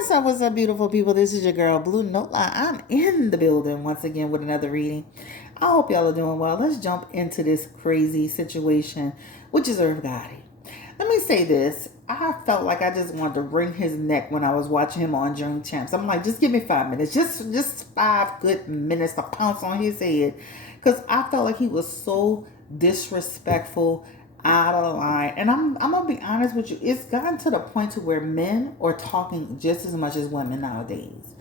What's up, beautiful people? This is your girl, Blue Note Line. I'm in the building once again with another reading. I hope y'all are doing well. Let's jump into this crazy situation, which is Irv Gotti. Let me say this. I felt like I just wanted to wring his neck when I was watching him on Drink Champs. I'm like, just give me 5 minutes. Just 5 good minutes to pounce on his head. Because I felt like he was so disrespectful, out of line. And I'm gonna be honest with you, it's gotten to the point to where men are talking just as much as women nowadays.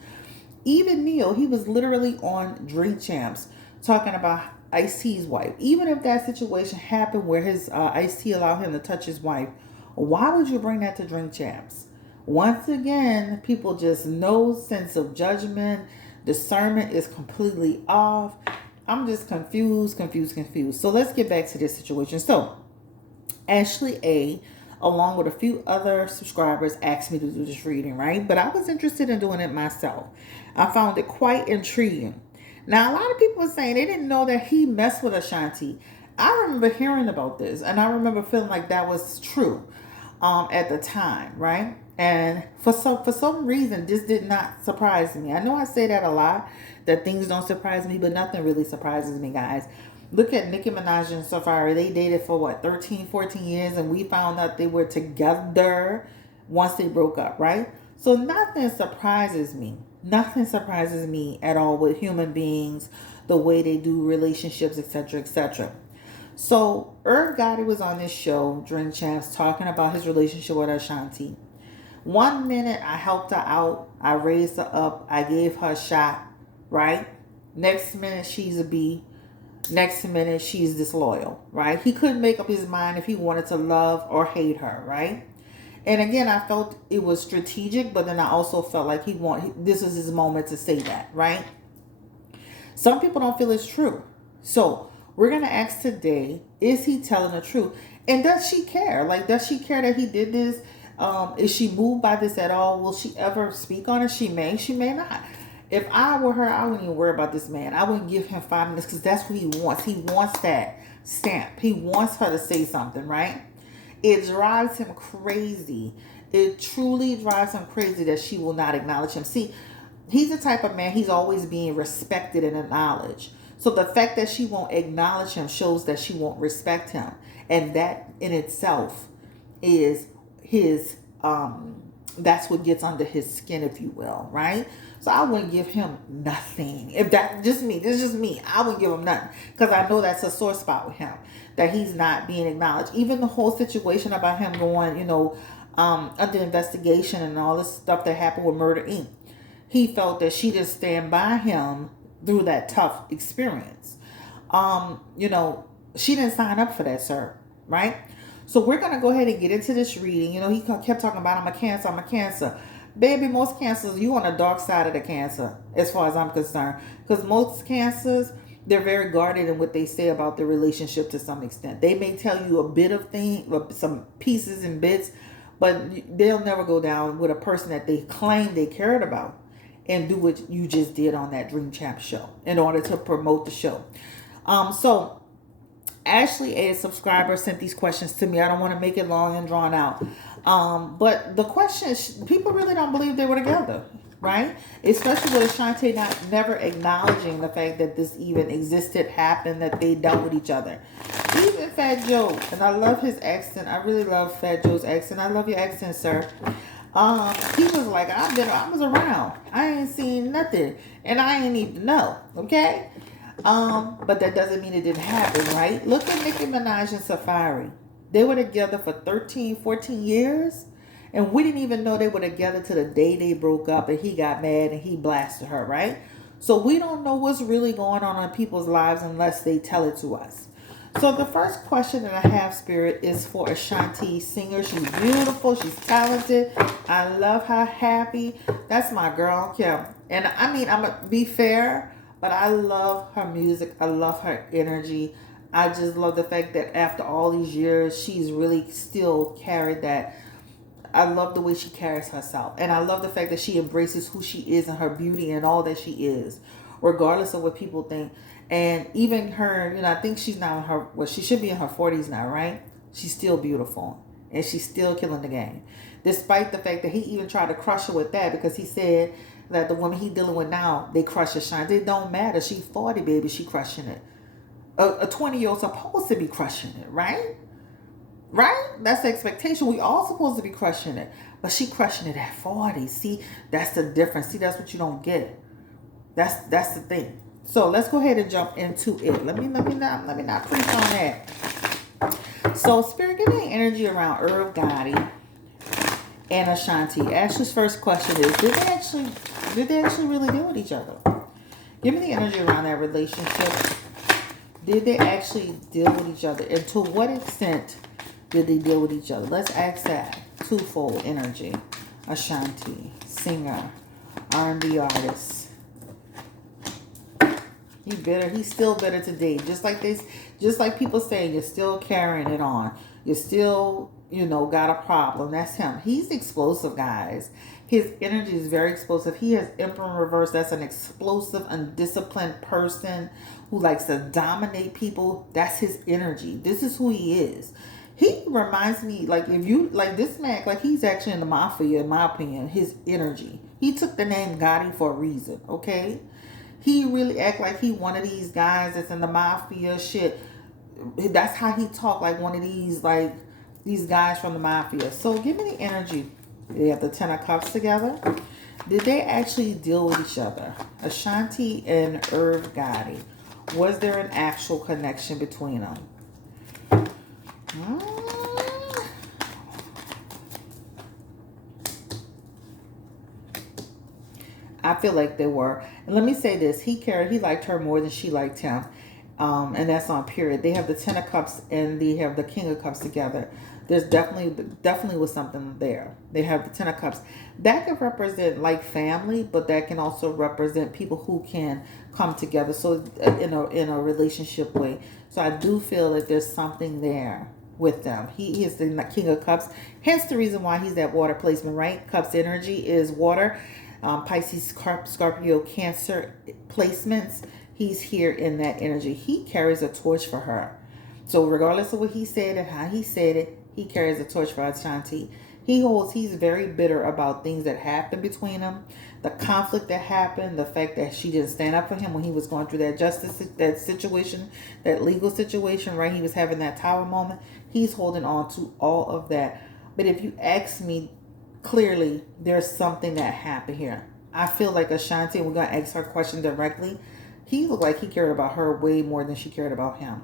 Even Neil, he was literally on Drink Champs talking about Ice-T's wife. Even if that situation happened where his Ice-T allowed him to touch his wife, why would you bring that to Drink Champs? Once again, people just no sense of judgment. Discernment is completely off. I'm just confused. So let's get back to this situation. So Ashley A, along with a few other subscribers, asked me to do this reading, right? But I was interested in doing it myself. I found it quite intriguing. Now, a lot of people are saying they didn't know that he messed with Ashanti. I remember hearing about this, and I remember feeling like that was true at the time, right? And for some reason, this did not surprise me. I know I say that a lot, that things don't surprise me, but nothing really surprises me, guys. Look at Nicki Minaj and Safari. They dated for what, 13, 14 years, and we found out they were together once they broke up, right? So nothing surprises me. Nothing surprises me at all with human beings, the way they do relationships, etc., etc. So Irv Gotti was on this show, Drink Champs, talking about his relationship with Ashanti. 1 minute I helped her out, I raised her up, I gave her a shot, right? Next minute she's a B. Next minute she's disloyal, right? He couldn't make up his mind if he wanted to love or hate her, right? And again, I felt it was strategic, but then I also felt like this is his moment to say that, right? Some people don't feel it's true. So we're gonna ask today, is he telling the truth? And does she care? Like, does she care that he did this? Is she moved by this at all? Will she ever speak on it? She may not. If I were her, I wouldn't even worry about this man. I wouldn't give him 5 minutes because that's what he wants. He wants that stamp. He wants her to say something, right? It drives him crazy. It truly drives him crazy that she will not acknowledge him. See, he's the type of man, he's always being respected and acknowledged. So the fact that she won't acknowledge him shows that she won't respect him. And that in itself is his that's what gets under his skin, if you will, right? So I wouldn't give him nothing. If that just me, this is just me. I wouldn't give him nothing because I know that's a sore spot with him, that he's not being acknowledged. Even the whole situation about him going, under investigation and all this stuff that happened with Murder Inc. He felt that she didn't stand by him through that tough experience. She didn't sign up for that, sir, right? So we're going to go ahead and get into this reading. He kept talking about, I'm a cancer. Baby, most cancers, you on the dark side of the cancer, as far as I'm concerned. Because most cancers, they're very guarded in what they say about their relationship to some extent. They may tell you a bit of things, some pieces and bits, but they'll never go down with a person that they claim they cared about and do what you just did on that Dream Champ show in order to promote the show. So Ashley, a subscriber, sent these questions to me. I don't want to make it long and drawn out. But the question is, people really don't believe they were together, right? Especially with Ashanti never acknowledging the fact that this even existed, happened, that they dealt with each other. Even Fat Joe, and I love his accent. I really love Fat Joe's accent. I love your accent, sir. He was like, I was around. I ain't seen nothing, and I ain't need to know, okay? But that doesn't mean it didn't happen, right? Look at Nicki Minaj and Safari. They were together for 13, 14 years. And we didn't even know they were together till the day they broke up and he got mad and he blasted her, right? So we don't know what's really going on in people's lives unless they tell it to us. So the first question that I have, Spirit, is for Ashanti singer. She's beautiful. She's talented. I love her. Happy. That's my girl, Kim. And I mean, I'm going to be fair, but I love her music. I love her energy. I just love the fact that after all these years, she's really still carried that. I love the way she carries herself. And I love the fact that she embraces who she is and her beauty and all that she is, regardless of what people think. And even her, I think she's now she should be in her 40s now, right? She's still beautiful. And she's still killing the game. despite the fact that he even tried to crush her with that, because he said that the woman he dealing with now, they crush Ashanti. It don't matter. She 40, baby. She crushing it. A 20-year-old supposed to be crushing it, right? Right? That's the expectation. We all supposed to be crushing it. But she crushing it at 40. See, that's the difference. See, that's what you don't get. That's the thing. So let's go ahead and jump into it. Let me not preach on that. So Spirit, give me energy around Irv Gotti and Ashanti. Ashley's first question is, did they actually really deal with each other? Give me the energy around that relationship. Did they actually deal with each other? And to what extent did they deal with each other? Let's ask that. Twofold energy. Ashanti, singer, R&B artist. He bitter. He's still bitter today. Just like this, just like people saying, you're still carrying it on. You're still, got a problem. That's him. He's explosive, guys. His energy is very explosive. He has Emperor in reverse. That's an explosive, undisciplined person who likes to dominate people. That's his energy. This is who he is. He reminds me, like, if you, like this man, like he's actually in the mafia, in my opinion, his energy. He took the name Gotti for a reason, okay? He really act like he one of these guys that's in the mafia shit. That's how he talk, like one of these, like, these guys from the mafia. So give me the energy. They have the Ten of Cups together. Did they actually deal with each other? Ashanti and Irv Gotti. Was there an actual connection between them? I feel like they were. And let me say this. He liked her more than she liked him. And that's on period. They have the Ten of Cups and they have the King of Cups together. There's definitely was something there. They have the Ten of Cups. That can represent like family, but that can also represent people who can come together. So in a relationship way. So I do feel that there's something there with them. He is the King of Cups. Hence the reason why he's that water placement, right? Cups energy is water. Pisces, Scorpio, Cancer placements. He's here in that energy. He carries a torch for her. So regardless of what he said and how he said it, he carries a torch for Ashanti. He's very bitter about things that happened between them. The conflict that happened, the fact that she didn't stand up for him when he was going through that situation, that legal situation, right? He was having that tower moment. He's holding on to all of that. But if you ask me, clearly there's something that happened here. I feel like Ashanti, and we're going to ask her question directly, he looked like he cared about her way more than she cared about him.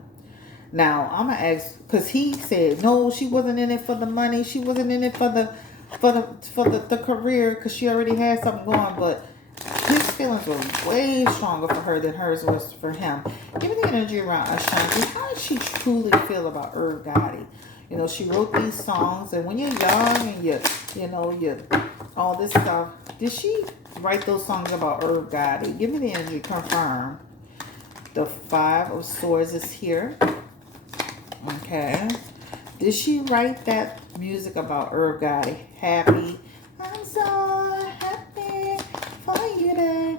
Now, I'm going to ask, because he said, no, she wasn't in it for the money. She wasn't in it for the career, because she already had something going. But his feelings were way stronger for her than hers was for him. Give me the energy around Ashanti. How did she truly feel about Irv Gotti? She wrote these songs, and when you're young and you all this stuff, did she write those songs about Irv Gotti? Give me the energy. Confirm. The Five of Swords is here. Okay. Did she write that music about Irv Gotti? Happy. I'm so happy for you there.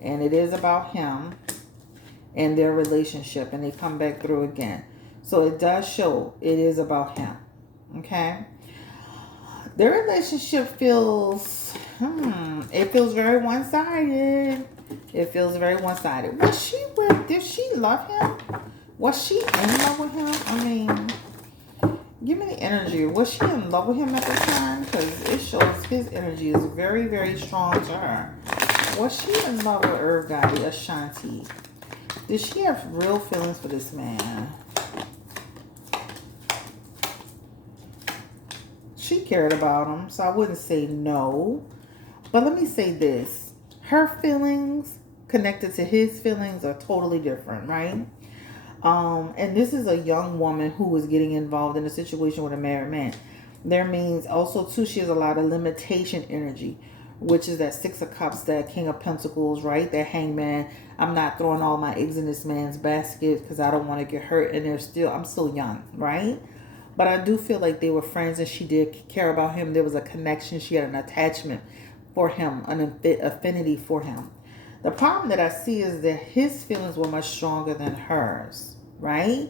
And it is about him and their relationship. And they come back through again. So it does show it is about him. Okay. Their relationship feels, it feels very one-sided. It feels very one-sided. Did she love him? Was she in love with him? I mean, give me the energy. Was she in love with him at the time? Because it shows his energy is very, very strong to her. Was she in love with Irv Gotti, Ashanti? Did she have real feelings for this man? She cared about him, so I wouldn't say no. But let me say this. Her feelings connected to his feelings are totally different, right? And this is a young woman who was getting involved in a situation with a married man. There means also, too, she has a lot of limitation energy, which is that Six of Cups, that King of Pentacles, right? That Hangman. I'm not throwing all my eggs in this man's basket because I don't want to get hurt. And I'm still young, right? But I do feel like they were friends and she did care about him. There was a connection. She had an attachment for him, an affinity for him. The problem that I see is that his feelings were much stronger than hers, right?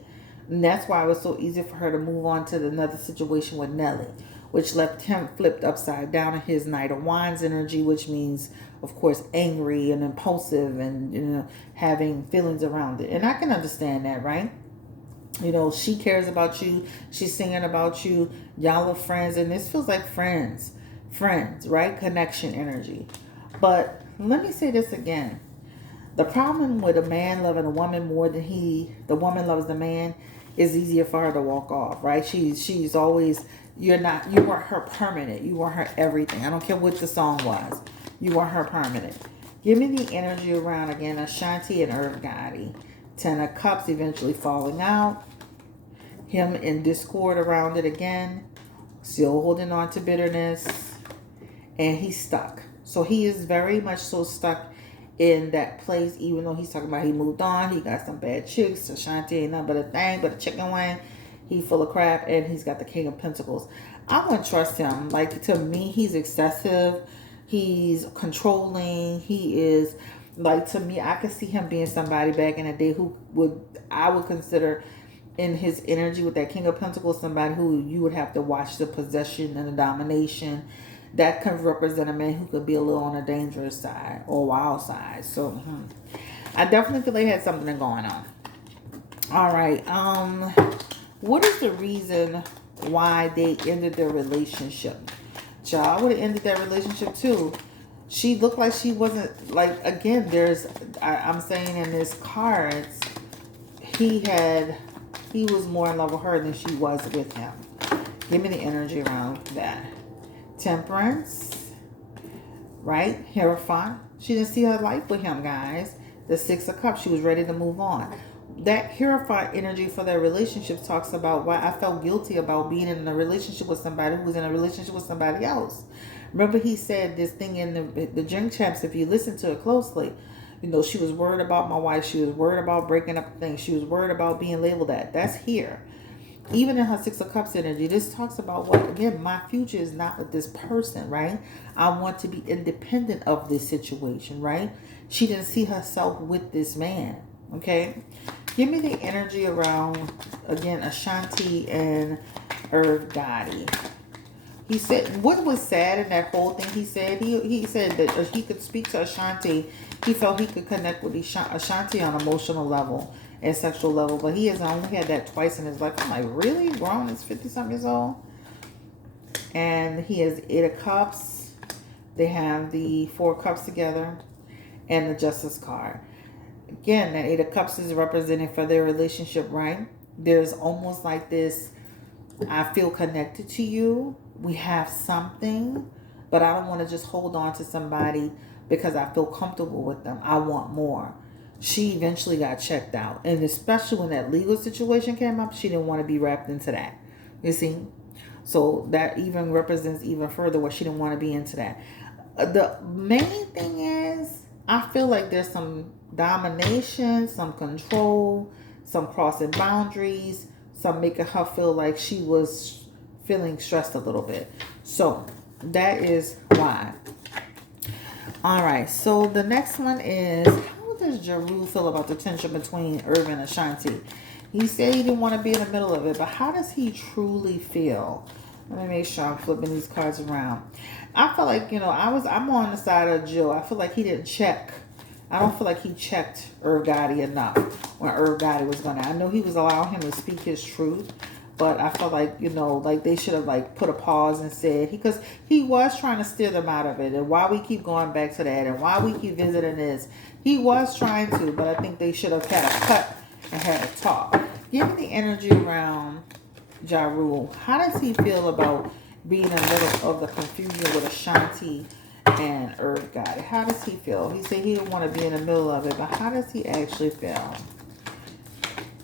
And that's why it was so easy for her to move on to another situation with Nelly. which left him flipped upside down in his Knight of Wands energy, which means, of course, angry and impulsive and, having feelings around it. And I can understand that, right? She cares about you. She's singing about you. Y'all are friends. And this feels like friends. Friends, right? Connection energy. But let me say this again. The problem with a man loving a woman more than the woman loves the man, is easier for her to walk off, right? She's always, you weren't her permanent. You weren't her everything. I don't care what the song was. You weren't her permanent. Give me the energy around, again, Ashanti and Irv Gotti. Ten of Cups eventually falling out. Him in discord around it again. Still holding on to bitterness. And he's stuck. So he is very much so stuck in that place, even though he's talking about he moved on. He got some bad chicks. Ashanti ain't nothing but a thing, but a chicken wing. He full of crap, and he's got the King of Pentacles. I wouldn't trust him. Like, to me, he's excessive. He's controlling. He is, like, to me, I could see him being somebody back in the day who I would consider, in his energy with that King of Pentacles, somebody who you would have to watch the possession and the domination. That could represent a man who could be a little on the dangerous side or wild side. So I definitely feel they had something going on. All right. What is the reason why they ended their relationship? Child, I would have ended that relationship too. She looked like she wasn't, like, again, I'm saying in this cards, he was more in love with her than she was with him. Give me the energy around that. Temperance, right? Hierophant. She didn't see her life with him, guys. The Six of Cups. She was ready to move on. That Hierophant energy for their relationship talks about why I felt guilty about being in a relationship with somebody who was in a relationship with somebody else. Remember, he said this thing in the Drink Champs, if you listen to it closely, she was worried about my wife. She was worried about breaking up things. She was worried about being labeled that. That's here. Even in her Six of Cups energy, this talks about what, again, my future is not with this person, right? I want to be independent of this situation, right? She didn't see herself with this man, okay? Give me the energy around, again, Ashanti and Irv Gotti. He said, what was sad in that whole thing, he said that he could speak to Ashanti. He felt he could connect with Ashanti on an emotional level and sexual level, but he has only had that twice in his life. I'm like, really? Grown is 50-something years old? And he has Eight of Cups. They have the Four of Cups together and the Justice card. Again, that Eight of Cups is representing for their relationship, right? There's almost like this, I feel connected to you. We have something, but I don't want to just hold on to somebody because I feel comfortable with them. I want more. She eventually got checked out. And especially when that legal situation came up, she didn't want to be wrapped into that. You see? So that even represents even further what she didn't want to be into that. The main thing is, I feel like there's some domination, some control, some crossing boundaries, some making her feel like she was feeling stressed a little bit. So that is why. All right. So the next one is, does Jeru feel about the tension between Irv and Ashanti? He said he didn't want to be in the middle of it, but how does he truly feel? Let me make sure I'm flipping these cards around. I feel like, I'm on the side of Jill. I feel like he didn't check. I don't feel like he checked Irv Gotti enough when Irv Gotti was going to. I know he was allowing him to speak his truth, but I felt like, like they should have like put a pause and said, because he was trying to steer them out of it. And why we keep going back to that and why we keep visiting this, he was trying to, but I think they should have had a cut and had a talk. Give me the energy around Ja Rule. How does he feel about being in the middle of the confusion with Ashanti and Irv Gotti? How does he feel? He said he didn't want to be in the middle of it, but how does he actually feel?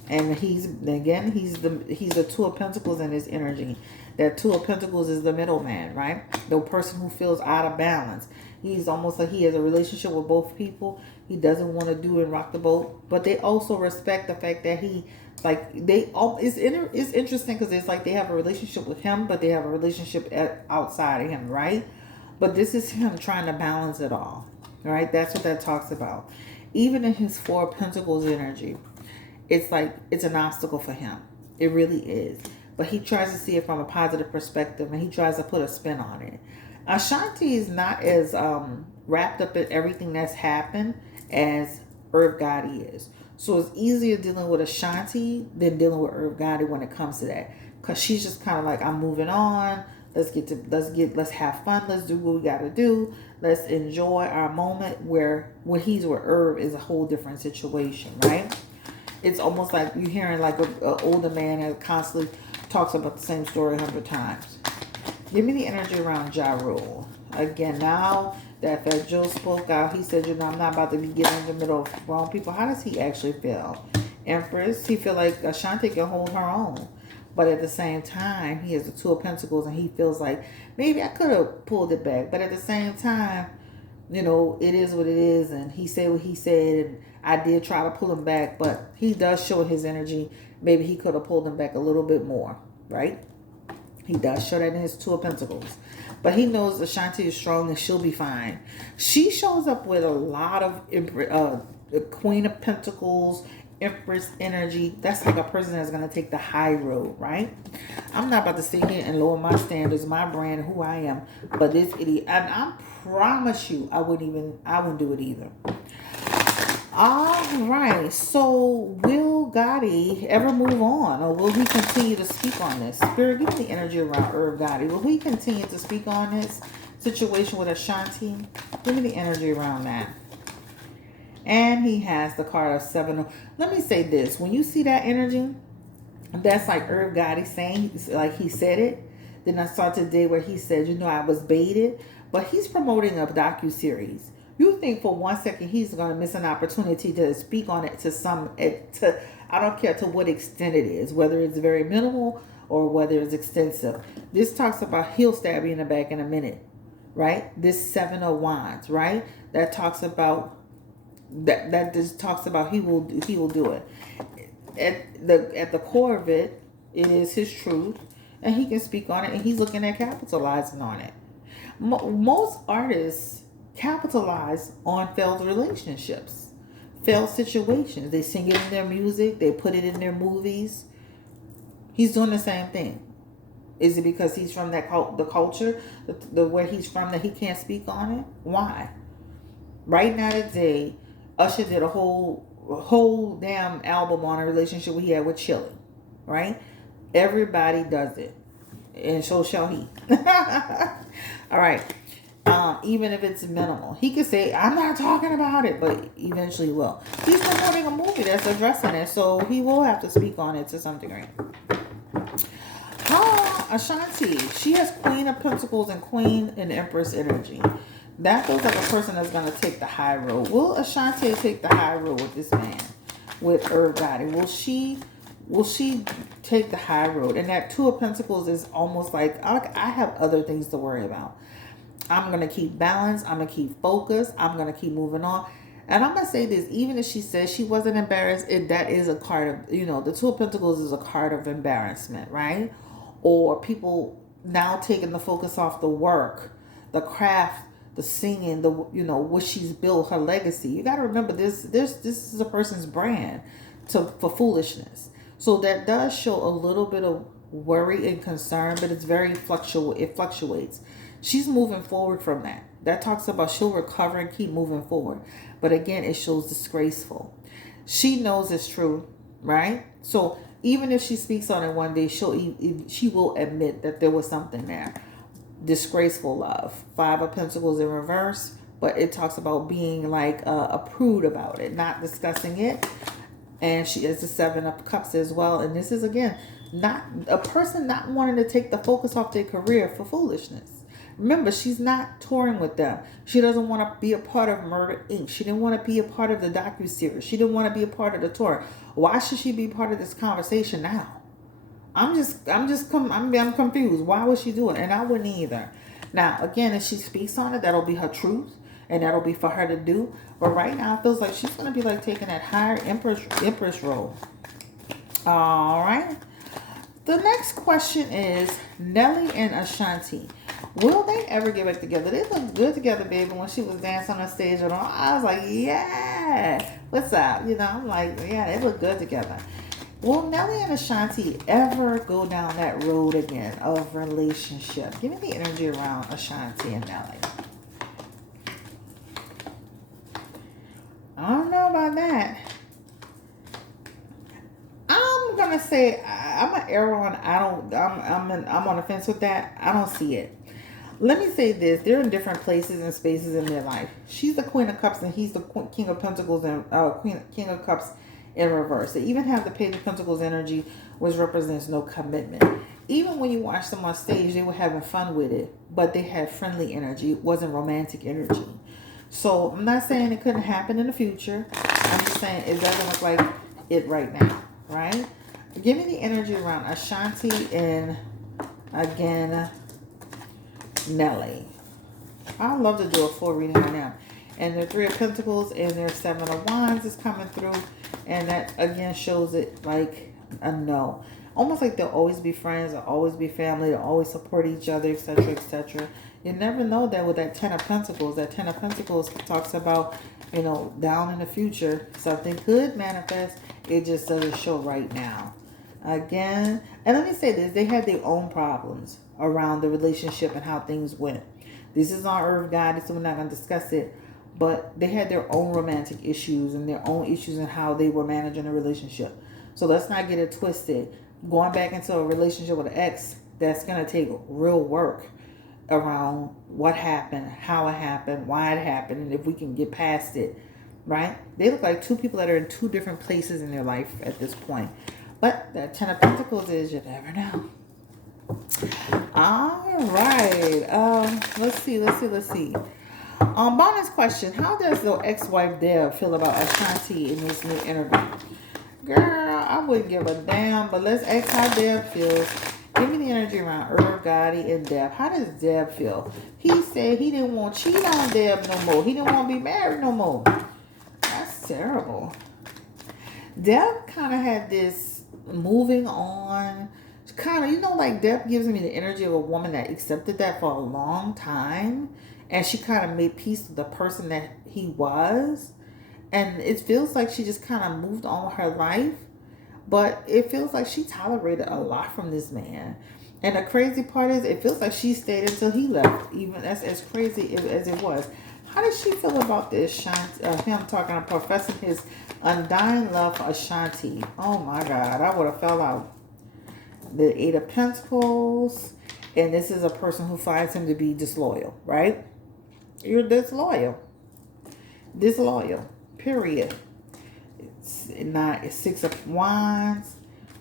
And he's the Two of Pentacles in his energy. That Two of Pentacles is the middleman, right? The person who feels out of balance. He's almost like he has a relationship with both people. He doesn't want to do and rock the boat, but they also respect the fact that it's interesting because it's like they have a relationship with him, but they have a relationship outside of him, right? But this is him trying to balance it all, right? That's what that talks about. Even in his Four of Pentacles energy, it's like it's an obstacle for him. It really is. but he tries to see it from a positive perspective, and he tries to put a spin on it. Ashanti is not as wrapped up in everything that's happened as Irv Gotti is. So it's easier dealing with Ashanti than dealing with Irv Gotti when it comes to that, because she's just kind of like, I'm moving on. Let's have fun. Let's do what we got to do. Let's enjoy our moment. Where when he's with Irv is a whole different situation, right? It's almost like you're hearing like a older man that constantly talks about the same story 100 times. Give me the energy around Ja Rule. Again, now that Joe spoke out, he said, I'm not about to be getting in the middle of wrong people. How does he actually feel? Empress, he feel like Ashanti can hold her own. But at the same time, he has the Two of Pentacles, and he feels like, maybe I could have pulled it back. But at the same time, it is what it is. And he said what he said, and I did try to pull him back. But he does show his energy. Maybe he could have pulled him back a little bit more, right? He does show that in his Two of Pentacles. But he knows Ashanti is strong and she'll be fine. She shows up with a lot of the Queen of Pentacles, Empress energy. That's like a person that's going to take the high road, right? I'm not about to sit here and lower my standards, my brand, who I am. But this idiot, and I promise you, I wouldn't do it either. All right, so will Gotti ever move on, or will he continue to speak on this? Spirit, give me the energy around Irv Gotti. Will he continue to speak on his situation with Ashanti? Give me the energy around that. And he has the card of 7. Let me say this. When you see that energy, that's like Irv Gotti saying, like he said it. Then I saw today where he said, I was baited. But he's promoting a docuseries. You think for 1 second he's going to miss an opportunity to speak on it I don't care to what extent it is, whether it's very minimal or whether it's extensive. This talks about he'll stab you in the back in a minute, right? This 7 of Wands, right? That talks about that just talks about he will do it. At the core of it, it is his truth, and he can speak on it, and he's looking at capitalizing on it. Most artists capitalize on failed relationships, failed situations. They sing it in their music, they put it in their movies. He's doing the same thing. Is it because he's from the culture, the where he's from, that he can't speak on it? Why? Right now today, Usher did a whole damn album on a relationship he had with Chili, right? Everybody does it, and so shall he. All right. Even if it's minimal, he could say, I'm not talking about it, but eventually will. He's promoting a movie that's addressing it, so he will have to speak on it to some degree. Ashanti, she has Queen of Pentacles and Queen and Empress energy. That feels like a person that's going to take the high road. Will Ashanti take the high road with this man, with Irv Gotti? Will she take the high road? And that Two of Pentacles is almost like, I have other things to worry about. I'm going to keep balance. I'm going to keep focus. I'm going to keep moving on. And I'm going to say this, even if she says she wasn't embarrassed, that is a card of, the Two of Pentacles is a card of embarrassment, right? Or people now taking the focus off the work, the craft, the singing, what she's built, her legacy. You got to remember this is a person's brand for foolishness. So that does show a little bit of worry and concern, but it's very it fluctuates. She's moving forward from that. That talks about she'll recover and keep moving forward. But again, it shows disgraceful. She knows it's true, right? So even if she speaks on it one day, she will admit that there was something there. Disgraceful love. 5 of Pentacles in reverse, but it talks about being like a prude about it, not discussing it. And she has the 7 of Cups as well. And this is, again, not a person not wanting to take the focus off their career for foolishness. Remember, she's not touring with them. She doesn't want to be a part of Murder Inc. She didn't want to be a part of the docuseries. She didn't want to be a part of the tour. Why should she be part of this conversation now? I'm confused. Why would she do it? And I wouldn't either. Now, again, if she speaks on it, that'll be her truth, and that'll be for her to do. But right now, it feels like she's going to be like taking that higher empress role. All right. The next question is Nelly and Ashanti. Will they ever get back together? They look good together, baby. When she was dancing on stage, I was like, yeah, what's up? I'm like, yeah, they look good together. Will Nelly and Ashanti ever go down that road again of relationship? Give me the energy around Ashanti and Nelly. I don't know about that. I'm gonna say I'm an arrow on. I don't. I'm on the fence with that. I don't see it. Let me say this: they're in different places and spaces in their life. She's the Queen of Cups and he's the King of Pentacles and King of Cups in reverse. They even have the Page of Pentacles energy, which represents no commitment. Even when you watch them on stage, they were having fun with it, but they had friendly energy. It wasn't romantic energy. So I'm not saying it couldn't happen in the future. I'm just saying it doesn't look like it right now, right? Give me the energy around Ashanti and again Nelly. I'd love to do a full reading on them. And their Three of Pentacles and their Seven of Wands is coming through. And that again shows it like a no. Almost like they'll always be friends, they'll always be family, they'll always support each other, etc., etc. You never know that with that Ten of Pentacles. That Ten of Pentacles talks about, you know, down in the future, something could manifest. It just doesn't show right now. Again, and let me say this, they had their own problems around the relationship and how things went. This is on Earth Guidance, so we're not going to discuss it. But they had their own romantic issues and their own issues in how they were managing the relationship. So let's not get it twisted. Going back into a relationship with an ex, that's going to take real work around what happened, how it happened, why it happened, and if we can get past it, right? They look like two people that are in two different places in their life at this point. But that Ten of Pentacles is, you never know. All right. Let's see. Bonus question. How does the ex-wife Deb feel about Ashanti in this new interview? Girl, I wouldn't give a damn, but let's ask how Deb feels. Give me the energy around Irv Gotti and Deb. How does Deb feel? He said he didn't want to cheat on Deb no more. He didn't want to be married no more. That's terrible. Deb kind of had this moving on. Kind of, you know, like Deb gives me the energy of a woman that accepted that for a long time. And she kind of made peace with the person that he was. And it feels like she just kind of moved on with her life. But it feels like she tolerated a lot from this man. And the crazy part is, it feels like she stayed until he left. Even as crazy as it was. How does she feel about this? Him talking, professing his undying love for Ashanti. Oh my God, I would have fell out. The Eight of Pentacles. And this is a person who finds him to be disloyal, right? You're disloyal. Disloyal. Period. It's Six of Wands.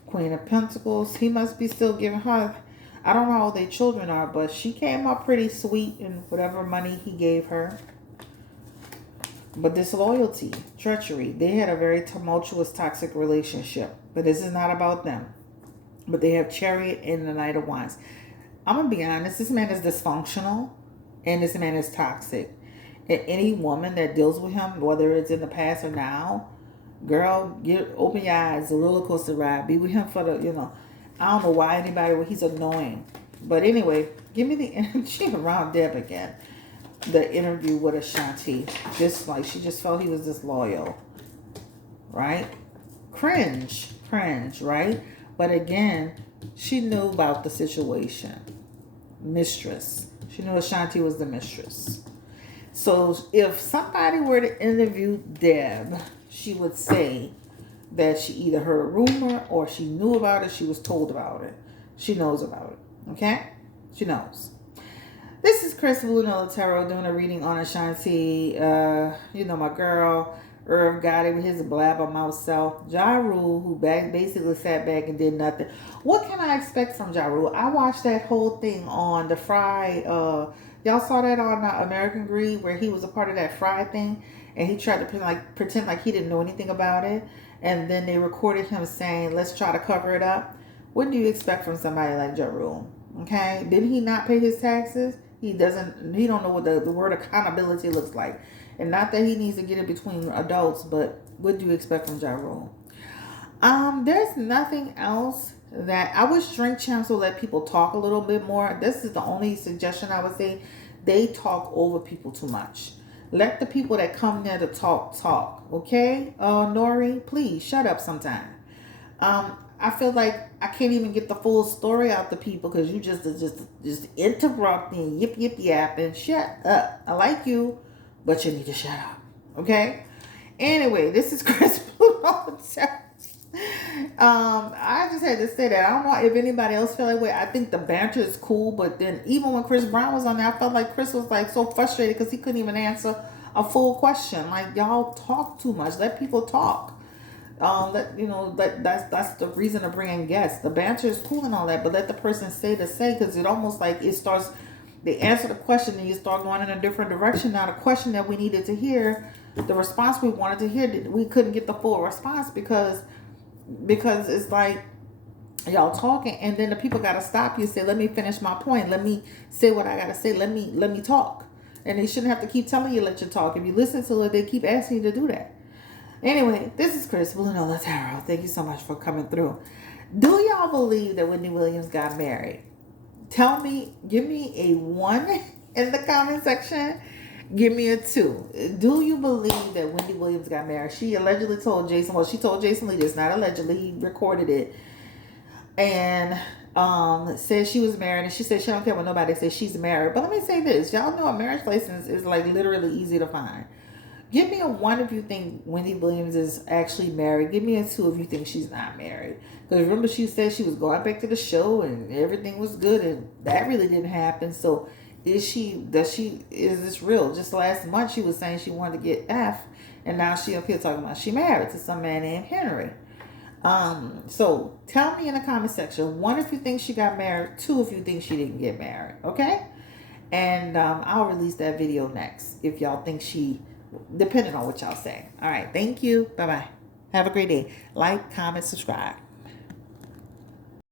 Queen of Pentacles. He must be still giving her. I don't know how old their children are, but she came up pretty sweet in whatever money he gave her. But disloyalty, treachery. They had a very tumultuous, toxic relationship. But this is not about them. But they have Chariot and the Knight of Wands. I'm going to be honest. This man is dysfunctional. And this man is toxic. And any woman that deals with him, whether it's in the past or now, girl, open your eyes. The roller coaster ride. Be with him for the, I don't know why anybody, he's annoying. But anyway, give me the energy around Deb again. The interview with Ashanti. Just like she just felt he was disloyal. Right? Cringe, right? But again, she knew about the situation. Mistress. She knew Ashanti was the mistress. So if somebody were to interview Deb, she would say that she either heard a rumor or she knew about it, she was told about it. She knows about it. Okay? She knows. This is Chris Blue Nola Tarot doing a reading on Ashanti. My girl. Irv Gotti with his blabbermouth self. Ja Rule, who basically sat back and did nothing. What can I expect from Ja Rule? I watched that whole thing on the Fry. Y'all saw that on American Greed, where he was a part of that Fry thing, and he tried to pretend like he didn't know anything about it, and then they recorded him saying, "Let's try to cover it up." What do you expect from somebody like Ja Rule? Okay, didn't he not pay his taxes? He don't know what the word accountability looks like. And not that he needs to get it between adults, but what do you expect from Ja Rule? There's nothing else that I wish Drink Champs will let people talk a little bit more. This is the only suggestion I would say. They talk over people too much. Let the people that come there to talk. Okay? Nori, please shut up sometime. I feel like I can't even get the full story out to people because you just interrupting, yip yip yap, and shut up. I like you, but you need to shut up. Okay. Anyway, this is Chris Blue. I just had to say that. I don't know if anybody else feel that way. I think the banter is cool, but then even when Chris Brown was on there, I felt like Chris was like so frustrated because he couldn't even answer a full question. Like, y'all talk too much. Let people talk. That's the reason of bringing guests. The banter is cool and all that, but let the person say because it almost like it starts. They answer the question and you start going in a different direction. Now the question that we needed to hear, the response we wanted to hear, we couldn't get the full response because it's like y'all talking and then the people got to stop you, say, let me finish my point, let me say what I got to say, let me talk. And they shouldn't have to keep telling you let you talk. If you listen to it, they keep asking you to do that. Anyway, this is Chris Blue Nola Tarot. Thank you so much for coming through. Do y'all believe that Wendy Williams got married? Tell me, give me a 1 in the comment section. Give me a 2. Do you believe that Wendy Williams got married? She allegedly told Jason, well, she told Jason Lee this, not allegedly, he recorded it. And said she was married, and she said she don't care what nobody says, she's married. But let me say this, y'all know a marriage license is like literally easy to find. Give me a 1 if you think Wendy Williams is actually married. Give me a 2 if you think she's not married. Because remember, she said she was going back to the show and everything was good, and that really didn't happen. So is this real? Just last month she was saying she wanted to get F, and now she up here talking about she married to some man named Henry. So tell me in the comment section, 1 if you think she got married, 2 if you think she didn't get married. Okay? And I'll release that video next if y'all think she, depending on what y'all say. All right. Thank you. Bye-bye. Have a great day. Like, comment, subscribe.